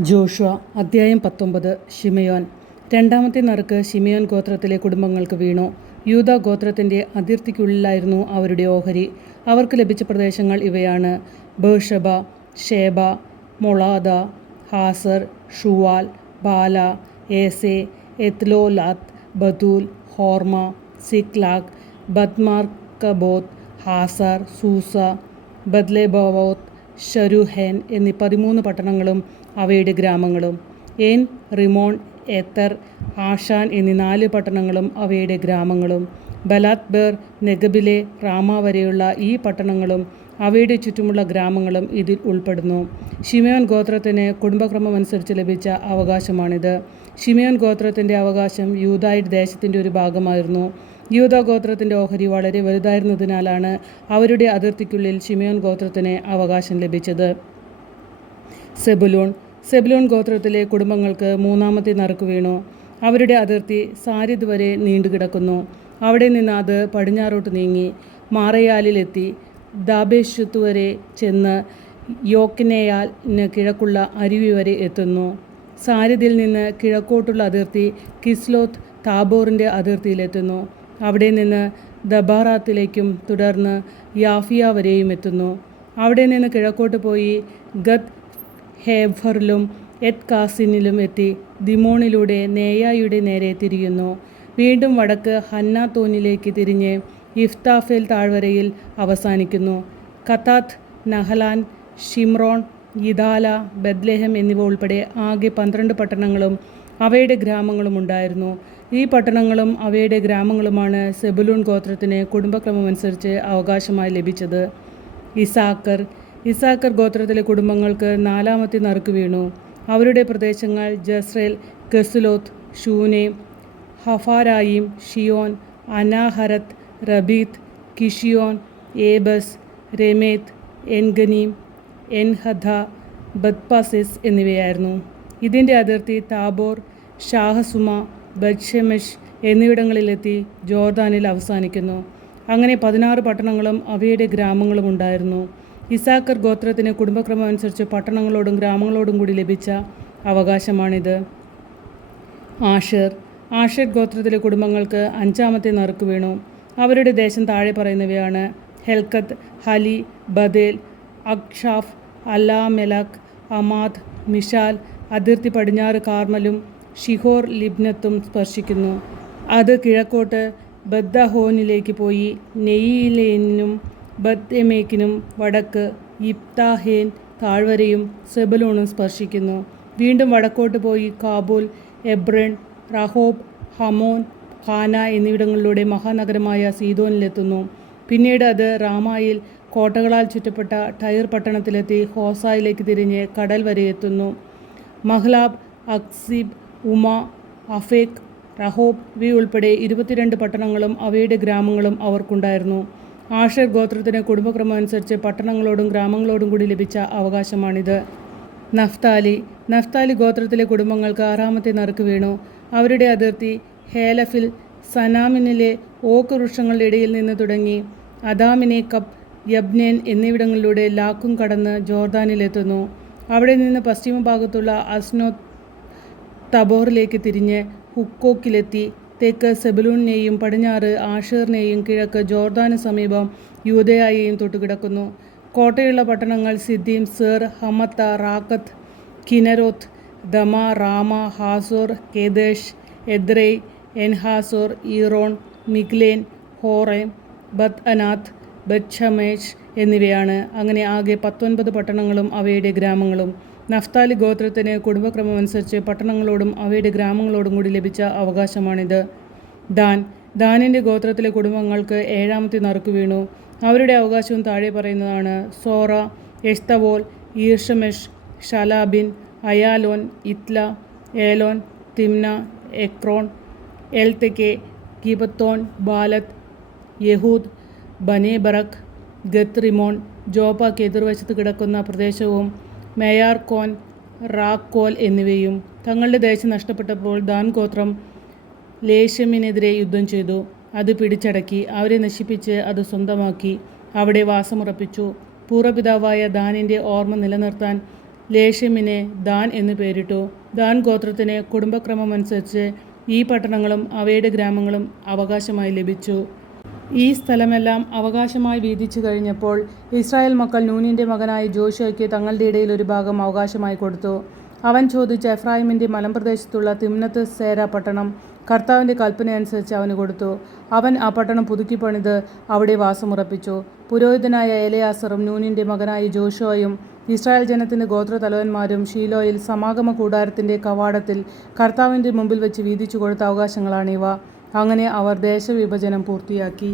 Joshua അദ്ധ്യായം 19. ശിമെയോൻ. രണ്ടാമത്തെ നറുക്ക് ശിമെയോൻ ഗോത്രത്തിലെ കുടുംബങ്ങൾക്ക് വീണു. യൂദാ ഗോത്രത്തിൻ്റെ അതിർത്തിക്കുള്ളിലായിരുന്നു അവരുടെ ഓഹരി. അവർക്ക് ലഭിച്ച പ്രദേശങ്ങൾ ഇവയാണ്: ബേർഷെബ, ഷേബ, മൊളാദ, ഹാസർ, ഷുവാൽ, ബാല, ഏസെ, എത്ലോലാത്ത്, ബതൂൽ, ഹോർമ, സിക്ലാഗ്, ബത്മാർക്കബോത്ത്, ഹാസർ, സൂസ, ബദ്ലെബോത്ത്, ഷരുഹേൻ എന്നീ 13 പട്ടണങ്ങളും അവയുടെ ഗ്രാമങ്ങളും. ഏൻ, റിമോൺ, എത്തർ, ആഷാൻ എന്നീ 4 പട്ടണങ്ങളും അവയുടെ ഗ്രാമങ്ങളും. ബലാത് ബേർ, നെഗബിലെ റാമ വരെയുള്ള ഈ പട്ടണങ്ങളും അവയുടെ ചുറ്റുമുള്ള ഗ്രാമങ്ങളും ഇതിൽ ഉൾപ്പെടുന്നു. ശിമെയോൻ ഗോത്രത്തിന് കുടുംബക്രമമനുസരിച്ച് ലഭിച്ച അവകാശമാണിത്. ശിമെയോൻ ഗോത്രത്തിൻ്റെ അവകാശം യൂദായുടെ ദേശത്തിൻ്റെ ഒരു ഭാഗമായിരുന്നു. യൂദാ ഗോത്രത്തിൻ്റെ ഓഹരി വളരെ വലുതായിരുന്നതിനാലാണ് അവരുടെ അതിർത്തിക്കുള്ളിൽ ശിമെയോൻ ഗോത്രത്തിന് അവകാശം ലഭിച്ചത്. സെബുലൂൺ ഗോത്രത്തിലെ കുടുംബങ്ങൾക്ക് മൂന്നാമത്തെ നറുക്ക് വീണു. അവരുടെ അതിർത്തി സാരിദ് വരെ നീണ്ടുകിടക്കുന്നു. അവിടെ നിന്ന് അത് പടിഞ്ഞാറോട്ട് നീങ്ങി മാറയാലിലെത്തി ദാബേശത്ത് വരെ ചെന്ന് യോക്നെയാലിന് കിഴക്കുള്ള അരുവി വരെ എത്തുന്നു. സാരിദിൽ നിന്ന് കിഴക്കോട്ടുള്ള അതിർത്തി കിസ്ലോത്ത് താബോറിൻ്റെ അതിർത്തിയിലെത്തുന്നു. അവിടെ നിന്ന് ദബാറാത്തിലേക്കും തുടർന്ന് യാഫിയ വരെയും എത്തുന്നു. അവിടെ നിന്ന് കിഴക്കോട്ട് പോയി ഗത്ത് ഹേഫറിലും എത് കാസിനിലും എത്തി ദിമോണിലൂടെ നേയായുടെ നേരെ തിരിയുന്നു. വീണ്ടും വടക്ക് ഹന്നാത്തോനിലേക്ക് തിരിഞ്ഞ് ഇഫ്താഫേൽ താഴ്വരയിൽ അവസാനിക്കുന്നു. കത്താത്ത്, നഹലാൻ, ഷിമ്രോൺ, യിദാല, ബെത്ലെഹം എന്നിവ ഉൾപ്പെടെ ആകെ 12 പട്ടണങ്ങളും അവയുടെ ഗ്രാമങ്ങളും ഉണ്ടായിരുന്നു. ഈ പട്ടണങ്ങളും അവയുടെ ഗ്രാമങ്ങളുമാണ് സെബുലൂൺ ഗോത്രത്തിന് കുടുംബക്രമമനുസരിച്ച് അവകാശമായി ലഭിച്ചത്. ഇസാക്കർ ഗോത്രത്തിലെ കുടുംബങ്ങൾക്ക് നാലാമത്തെ നറുക്ക് വീണു. അവരുടെ പ്രദേശങ്ങൾ ജസ്രേൽ, കെസുലോത്ത്, ഷൂനെ, ഹഫാരായിം, ഷിയോൻ, അനാഹരത്ത്, റബീത്ത്, കിഷിയോൻ, ഏബസ്, രമേത്ത്, എൻഗനീം, എൻഹദ, ബത്പാസെസ് എന്നിവയായിരുന്നു. ഇതിൻ്റെ അതിർത്തി താബോർ, ഷാഹസുമ, ബത്ഷെമെഷ് എന്നിവിടങ്ങളിലെത്തി ജോർദാനിൽ അവസാനിക്കുന്നു. അങ്ങനെ 16 പട്ടണങ്ങളും അവയുടെ ഗ്രാമങ്ങളും ഉണ്ടായിരുന്നു. ഇസാക്കർ ഗോത്രത്തിന് കുടുംബക്രമം അനുസരിച്ച് പട്ടണങ്ങളോടും ഗ്രാമങ്ങളോടും കൂടി ലഭിച്ച അവകാശമാണിത്. ആഷേർ ഗോത്രത്തിലെ കുടുംബങ്ങൾക്ക് 5ാമത്തെ നറുക്ക് വീണു. അവരുടെ ദേശം താഴെ പറയുന്നവയാണ്: ഹെൽക്കത്ത്, ഹലി, ബദേൽ, അക്ഷാഫ്, അല്ലാമെലക്, അമാദ്, മിഷാൽ. അതിർത്തി പടിഞ്ഞാറ് കാർമലും ഷിഹോർ ലിബ്നത്തും സ്പർശിക്കുന്നു. അത് കിഴക്കോട്ട് ബദ്ദഹോനിലേക്ക് പോയി നെയിലേനും ബത്ത്-എമേക്കിനും വടക്ക് യിപ്താഹേൻ താഴ്വരയും സെബുലൂണും സ്പർശിക്കുന്നു. വീണ്ടും വടക്കോട്ട് പോയി കാബൂൽ, എബ്രോൻ, റഹോബ്, ഹമോൻ, ഹാന എന്നിവിടങ്ങളിലൂടെ മഹാനഗരമായ സീദോനിലെത്തുന്നു. പിന്നീട് അത് റാമായിൽ കോട്ടകളാൽ ചുറ്റപ്പെട്ട ടൈർ പട്ടണത്തിലെത്തി ഹോസായിലേക്ക് തിരിഞ്ഞ് കടൽ വരെ എത്തുന്നു. മഹ്ലാബ്, അക്സീബ്, ഉമ, അഫേക്ക്, റഹോബ് ഇവയുൾപ്പെടെ 22 പട്ടണങ്ങളും അവയുടെ ഗ്രാമങ്ങളും അവർക്കുണ്ടായിരുന്നു. ആഷേർ ഗോത്രത്തിന് കുടുംബക്രമം അനുസരിച്ച് പട്ടണങ്ങളോടും ഗ്രാമങ്ങളോടും കൂടി ലഭിച്ച അവകാശമാണിത്. നഫ്താലി ഗോത്രത്തിലെ കുടുംബങ്ങൾക്ക് 6ാമത്തെ നറുക്ക് വീണു. അവരുടെ അതിർത്തി ഹേലഫിൽ സനാമിനിലെ ഓക്ക് വൃക്ഷങ്ങളുടെ ഇടയിൽ നിന്ന് തുടങ്ങി അദാമിനെ, കപ്പ്, യബ്നേൻ എന്നിവിടങ്ങളിലൂടെ ലാക്കും കടന്ന് ജോർദാനിലെത്തുന്നു. അവിടെ നിന്ന് പശ്ചിമഭാഗത്തുള്ള അസ്നോത്ത് തബോറിലേക്ക് തിരിഞ്ഞ് ഹുക്കോക്കിലെത്തി തെക്ക് സെബുലൂണിനെയും പടിഞ്ഞാറ് ആഷേറിനെയും കിഴക്ക് ജോർദാന് സമീപം യൂദയായെയും തൊട്ടുകിടക്കുന്നു. കോട്ടയുള്ള പട്ടണങ്ങൾ സിദ്ദീം, സേർ, ഹമത്ത, റാക്കത്ത്, കിനരോത്ത്, ദമ, റാമ, ഹാസോർ, കെദേഷ്, എദ്രൈ, എൻഹാസോർ, ഈറോൺ, മിഗ്ലേൻ, ഹോറേം, ബത്ത് അനാത്ത്, ബത്ഷമേഷ് എന്നിവയാണ്. അങ്ങനെ ആകെ 19 പട്ടണങ്ങളും അവയുടെ ഗ്രാമങ്ങളും. നഫ്താലി ഗോത്രത്തിന് കുടുംബക്രമം അനുസരിച്ച് പട്ടണങ്ങളോടും അവയുടെ ഗ്രാമങ്ങളോടും കൂടി ലഭിച്ച അവകാശമാണിത്. ദാനിൻ്റെ ഗോത്രത്തിലെ കുടുംബങ്ങൾക്ക് 7ാമത്തെ നറുക്ക് വീണു. അവരുടെ അവകാശവും താഴെ പറയുന്നതാണ്: സോറ, എഷ്തവോൽ, ഈർഷമെഷ്, ഷലാബിൻ, അയാലോൻ, ഇത്ല, ഏലോൻ, തിമ്ന, എക്രോൺ, എൽതെക്കെ, ഗിബത്തോൻ, ബാലത്ത്, യഹൂദ്, ബനേബറക്, ഗത്ത് റിമോൺ, ജോപ്പയ്ക്ക് എതിർവശത്ത് കിടക്കുന്ന പ്രദേശവും മെയാർക്കോൻ, റാക്കോൽ എന്നിവയും. തങ്ങളുടെ ദേശം നഷ്ടപ്പെട്ടപ്പോൾ ദാൻ ഗോത്രം ലേശമിനെതിരെ യുദ്ധം ചെയ്തു. അത് പിടിച്ചടക്കി. അവരെ നശിപ്പിച്ച് അത് സ്വന്തമാക്കി അവിടെ വാസമുറപ്പിച്ചു. പൂർവ്വപിതാവായ ദാനിൻ്റെ ഓർമ്മ നിലനിർത്താൻ ലേഷ്യമിനെ ദാൻ എന്ന് പേരിട്ടു. ദാൻ ഗോത്രത്തിന് കുടുംബക്രമമനുസരിച്ച് ഈ പട്ടണങ്ങളും അവയുടെ ഗ്രാമങ്ങളും അവകാശമായി ലഭിച്ചു. ഈ സ്ഥലമെല്ലാം അവകാശമായി വീതിച്ചു കഴിഞ്ഞപ്പോൾ ഇസ്രായേൽ മക്കൾ നൂനിൻ്റെ മകനായ ജോഷുവയ്ക്ക് തങ്ങളുടെ ഇടയിൽ ഒരു ഭാഗം അവകാശമായി കൊടുത്തു. അവൻ ചോദിച്ച എഫ്രായിമിൻ്റെ മലമ്പ്രദേശത്തുള്ള തിമ്നത്ത് സേര പട്ടണം കർത്താവിൻ്റെ കൽപ്പനയനുസരിച്ച് അവന് കൊടുത്തു. അവൻ ആ പട്ടണം പുതുക്കിപ്പണിത് അവിടെ വാസമുറപ്പിച്ചു. പുരോഹിതനായ എലെയാസറും നൂനിൻ്റെ മകനായ ജോഷുവയും ഇസ്രായേൽ ജനത്തിൻ്റെ ഗോത്രതലവന്മാരും ശീലോയിൽ സമാഗമ കൂടാരത്തിൻ്റെ കവാടത്തിൽ കർത്താവിൻ്റെ മുമ്പിൽ വെച്ച് വീതിച്ചു കൊടുത്ത അവകാശങ്ങളാണിവ. അങ്ങനെ അവർ ദേശവിഭജനം പൂർത്തിയാക്കി.